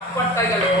அப்பட்டைகள் முழங்க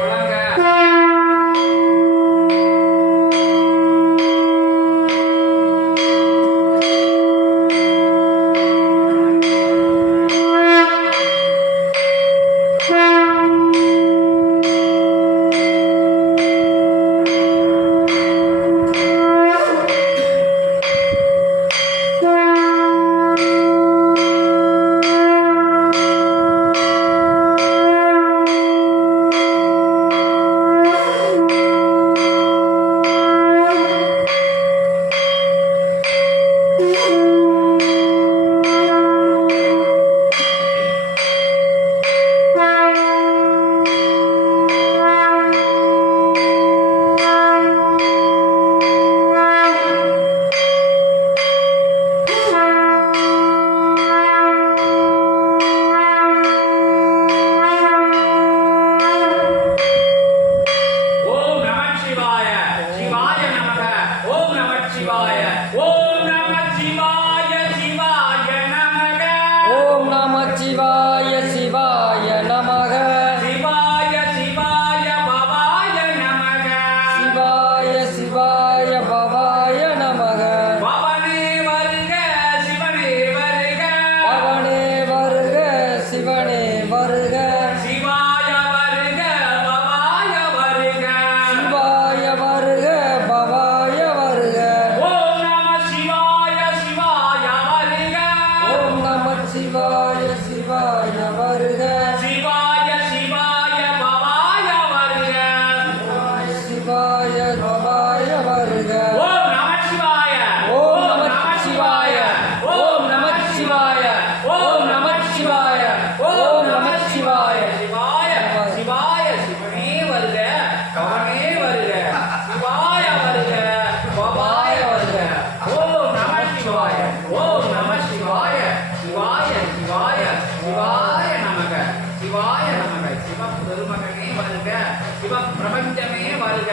பிரபஞ்சமே வருக.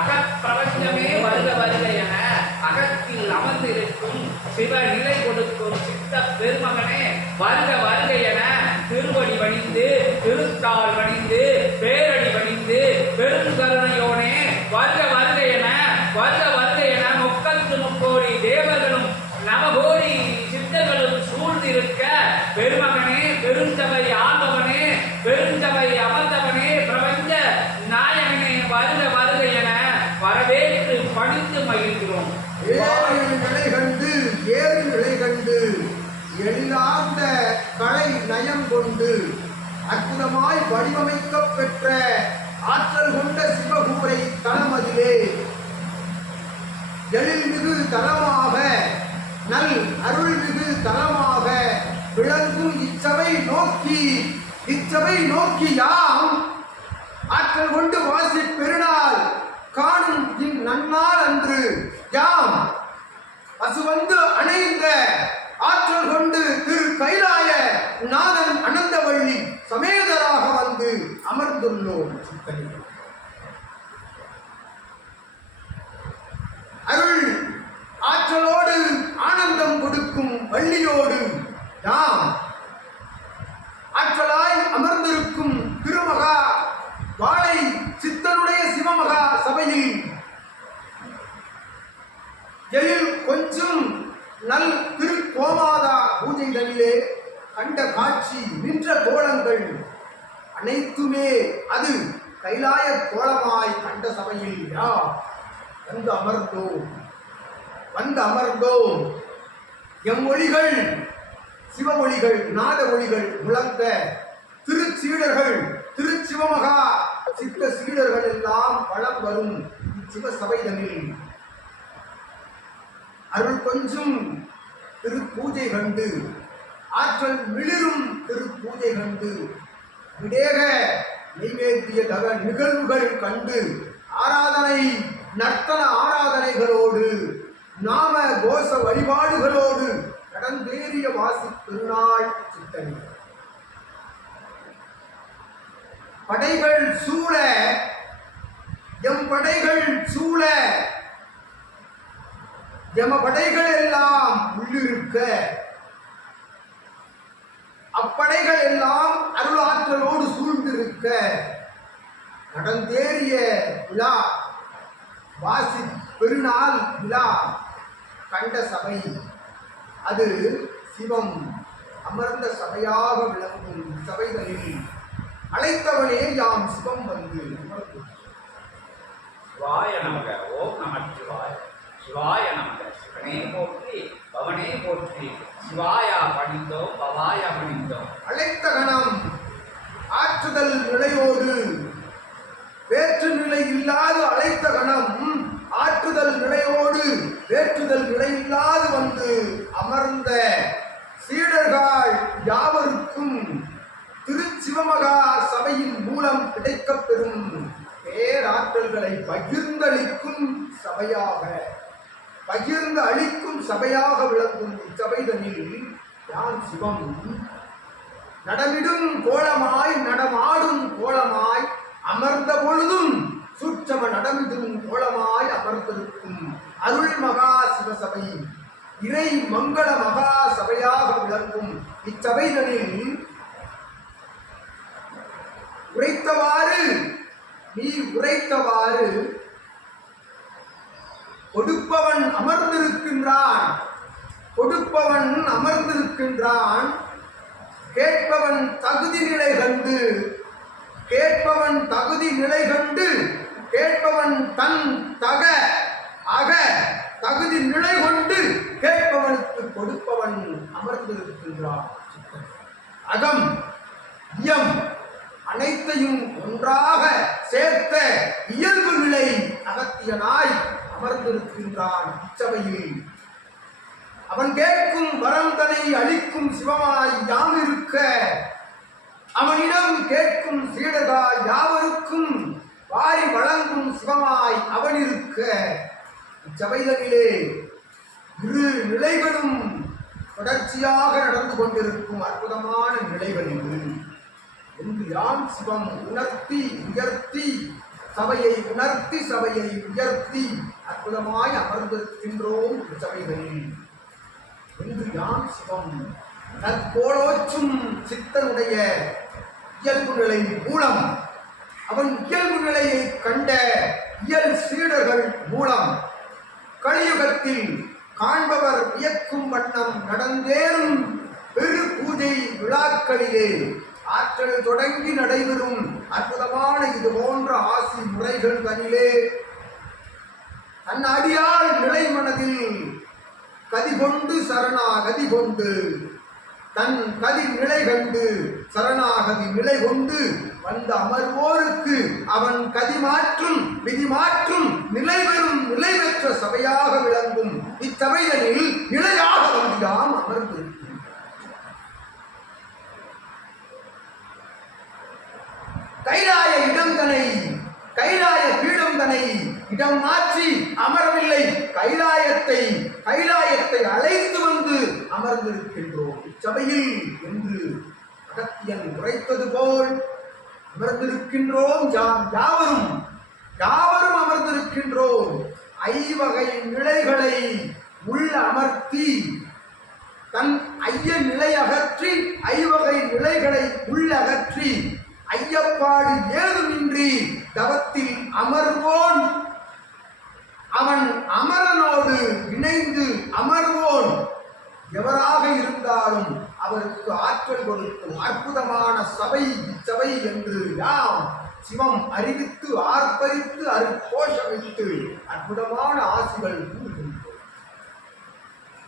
அகப் பிரபஞ்சமே வருக வருக என அகத்தில் அமர்ந்திருக்கும் சிவ நிலை கொடுக்கும் சித்த பெருமகனே வருக வருக என திருவடி வணிந்து திருத்தாள் எழிலார்ந்த கலை நயம் கொண்டு அற்புதமாய் வடிவமைக்கப் பெற்ற ஆற்றல் கொண்ட சிவகூரை தளமதிலே எழில்மிகு தலமாக நல் அருள்மிகு தலமாக விளங்கும் இச்சபை நோக்கி இச்சபை நோக்கி யாம்? ஆற்றல் கொண்டு வாசி பெருநாள் காணும் இந் நன்னாள் அன்று யாம்? பசுவந்து அணைந்த ஆற்றல் கொண்டு திரு கைலாய நாதன் அனந்தவள்ளி சமேதராக வந்து அமர்ந்துள்ளோம். அருள் ஆற்றலோடு ஆனந்தம் கொடுக்கும் வள்ளியோடு நாம் ஆற்றலாய் அமர்ந்திருக்கும் திருமகா வாழை சித்தனுடைய சிவமகா சபையில் எழில் கொஞ்சம் நல் கண்ட காட்சி நின்ற கோலங்கள் அனைத்துமே அது கைலாய கோலமாய் கண்ட சபையில் யா வந்து அமர்ந்தோம். வந்து அமர்ந்தோம். எம் ஒளிகள் சிவ ஒளிகள் நாத ஒளிகள் முழங்க திருச்சீடர்கள் திருச்சிவமகா சித்த சீடர்கள் எல்லாம் வளம் வரும் சிவ சபைதனில் அருள் கொஞ்சம் திரு பூஜை கண்டு ஆற்றல் மிளிரும் திரு பூஜை கண்டு விடேக நைவேத்திய தக நிகழ்வுகள் கண்டு ஆராதனை நர்த்தன ஆராதனைகளோடு நாம கோஷ வழிபாடுகளோடு கடந்தேறிய வாசி திருநாள் சித்தனை. படைகள் சூழ எம் படைகள் சூழ எம படைகள் எல்லாம் உள்ளிருக்க படைகள் எல்லாம் அருளாற்றலோடு சூழ்ந்திருக்க நடந்தேறிய விழா வாசி பெருநாள் விழா கண்ட சபை. அது சிவம் அமர்ந்த சபையாக விளங்கும் சபைகளில் அழைத்தவனே யாம் சிவம் வந்து சிவாய நமக ஓம் நம சிவாய. சிவாய நமக சிவனே போற்றி பவனே போற்றி. சிவாயா பணிந்தோம் பவாயா பணிந்தோம் அழைத்த கணம் ஆற்றுதல் நிலையோடு வேற்று நிலை இல்லாது அழைத்த கணம் ஆற்றுதல் நிலையோடு வேற்றுதல் நிலையில்லாது வந்து அமர்ந்த சீடர்கள் யாவருக்கும் சிவமகா சபையின் மூலம் கிடைக்கப்பெறும் பேராற்றல்களை பகிர்ந்தளிக்கும் சபையாக பகிர்ந்து அளிக்கும் சபையாக விளங்கும் இச்சபைதனில் யான் சிவம்? நடமிடும் கோலமாய் நடமாடும் கோலமாய் அமர்ந்த பொழுதும் சூட்சம நடமிடும் கோலமாய் அமர்ந்திருக்கும் அருள் மகா சிவசபை. இறை மங்கள மகா சபையாக விளங்கும் இச்சபைதனில் உரைத்தவாறு நீ வைத்தவாறு கொடுப்பவன் அமர்ந்திருக்கின்றான். கொடுப்பவன் அமர்ந்திருக்கின்றான். கேட்பவன் தகுதி நிலை கண்டு கேட்பவன் தகுதி நிலை கண்டு கேட்பவன் தன் தக அக தகுதி நிலை கொண்டு கேட்பவனுக்கு கொடுப்பவன் அமர்ந்திருக்கின்றான். அகம் இயம். அனைத்தையும் ஒன்றாக சேர்த்த இயல்பு நிலை அகத்தியனாய் அமர்ந்திருக்கின்றான் இச்சபையில். அவன் கேட்கும் வரம் தனை அளிக்கும் சிவமாய் யாம் இருக்க அவனிடம் கேட்கும் சீடதா யாவருக்கும் வாய் வழங்கும் சிவமாய் அவன் இருக்க இச்சபைகளிலே இரு நிலைகளும் தொடர்ச்சியாக நடந்து கொண்டிருக்கும் அற்புதமான நிலைகள் இது. என்று யாம் சிவம் உணர்த்தி உயர்த்தி சபையை உணர்த்தி சபையை உயர்த்தி. அற்புதமாய் அமர்ந்திருக்கின்றோம் சபைகளில் என்று யான் சிவம் தற்போலோச்சும் சித்தனுடைய இயல்பு நிலை மூலம் அவன் இயல்பு நிலையை கண்ட இயல் சீடர்கள் மூலம் கலியுகத்தில் காண்பவர் வியக்கும் வண்ணம் நடந்தேறும். பெரு பூஜை விழாக்களிலே ஆற்றல் தொடங்கி நடைபெறும் அற்புதமான இது போன்ற ஆசி முறைகள் தனிலே. தன் அடியால் நிலை மனதில் கதி கொண்டு சரணாகதி கொண்டு தன் கதி நிலை கண்டு சரணாகதி நிலை கொண்டு வந்த அமர்வோருக்கு அவன் கதி மாற்றும் விதி மாற்றும் நிலை பெறும் நிலை பெற்ற சபையாக விளங்கும். இச்சபைதனில் நிலையாக வந்து அமர்ந்து. கைலாய இடம் தனை கைலாய பீடம் தனை இடம் மாற்றி அமரவில்லை. கைலாயத்தை கைலாயத்தை அழைத்து வந்து அமர்ந்திருக்கின்றோம் இச்சபையில் என்று அகத்தியன் உரைத்தது போல் அமர்ந்திருக்கின்றோம் யாவரும் யாவரும் அமர்ந்திருக்கின்றோம். ஐவகை நிலைகளை உள்ள அமர்த்தி தன் ஐய நிலை அகற்றி ஐவகை நிலைகளை உள்ளகற்றி ஐயப்பாடு ஏதுமின்றி தவத்தில் அமர்வோன். அவன் அமரனோடு இணைந்து அமர்வோன். எவராக இருந்தாலும் அவருக்கு ஆற்றல் கொடுக்கும் அற்புதமான சபை இச்சபை என்று யாம் சிவம் அறிவித்து ஆர்ப்பரித்து அருக்கோஷமிட்டு அற்புதமான ஆசிகள்